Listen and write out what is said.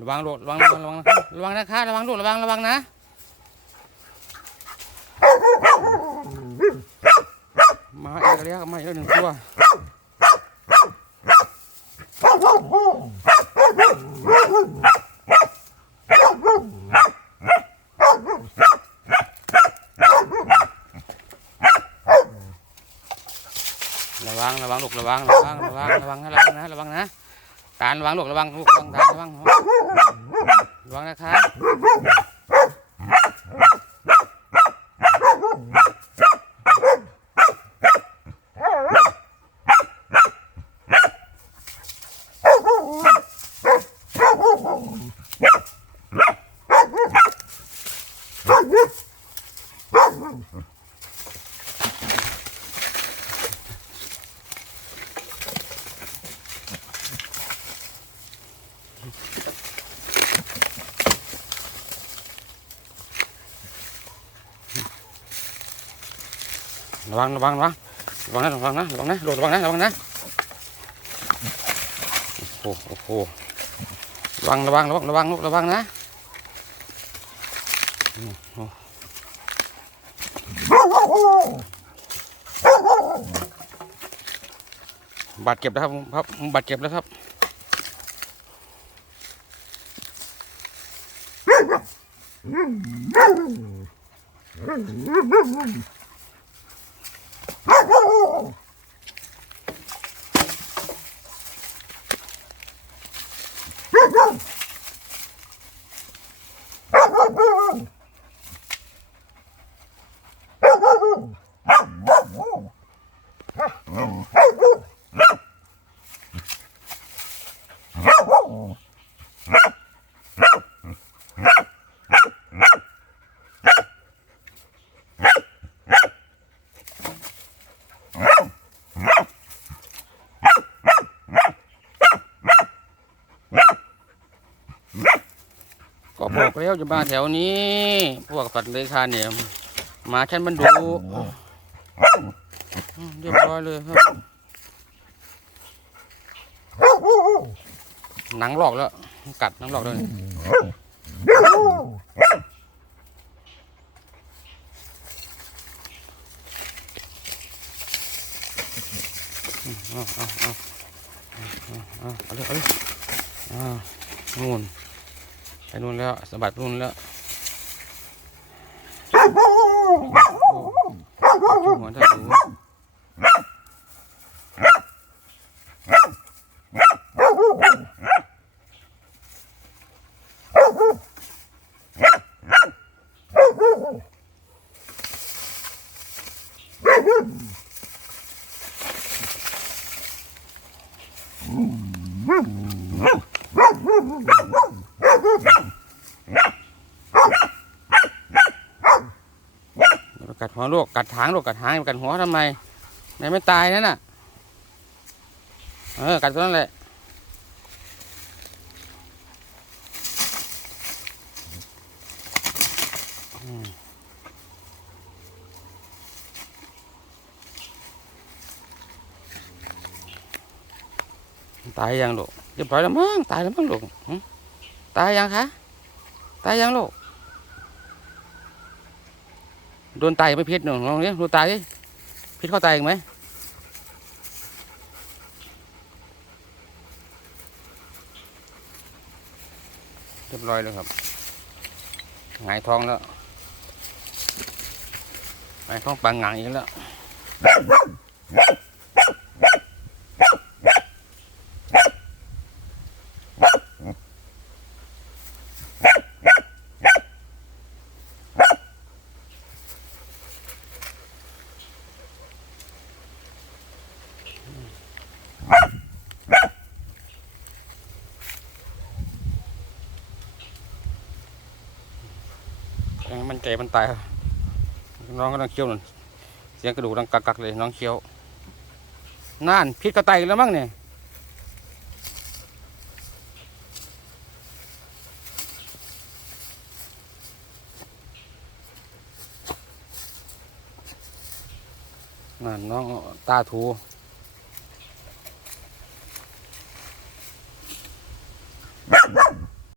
ระวังโดดระวังระวังระวังนะครับระวังนะคะระวังโดดระวังระวังนะมาอีกแล้วมาอีกแล้วหนึ่งตัว ระวังระวังลูกระวังระวังระวังระวังนะระวังนะระวังนะตาระวังลูกระวังลูกระวังตาระวังระวังนะคะ ระวังระวังระวังระวังนะระวังนะระวังนะโดดระวังนะระวังนะโอ้โหโอ้โหระวังระวังระวังระวังลูกระวังนะบาดเจ็บแล้วครับครับบาดเจ็บแล้วครับ ก็บอกแล้วจะมาแถวนี้ พวกสัตว์เลื้อยคลานเนี่ยหมาฉันมันดุ เรียบร้อยเลยครับ หนังหลอกแล้ว กัดหนังหลอกแล้วนี่อืมเอาเอาเอาเอาเอาเอาเลยเอาเลยอ่านู่นไปนู่นแล้วสะบัดนู่นแล้วจุ่มหัวถ้าดู กัดหัวลูกกัดหางลูกกัดหางกัดหัวทำไมไหนไม่ตายนั่นน่ะ เออ กัดตัวนั้นแหละตายยังลูกเรียบร้อยแล้วมั้งตายแล้วมั้งลูกตายยังคะ ตายยังลูก โดนตายไม่พิษหนูลองนี้โดูตายดิพิษเข้าตายอีกไหมเรียบร้อยแล้วครับหงายท้องแล้วหงายท้องปังหงังอีกแล้ว มันใจมันตายน้องก็ต้องเคี้ยวหนุนเสียงกระดูกดังกักๆเลยน้องเคี้ยวน่านพิษก็ตายแล้วมั้งเนี่ยนั่นน้องตาถู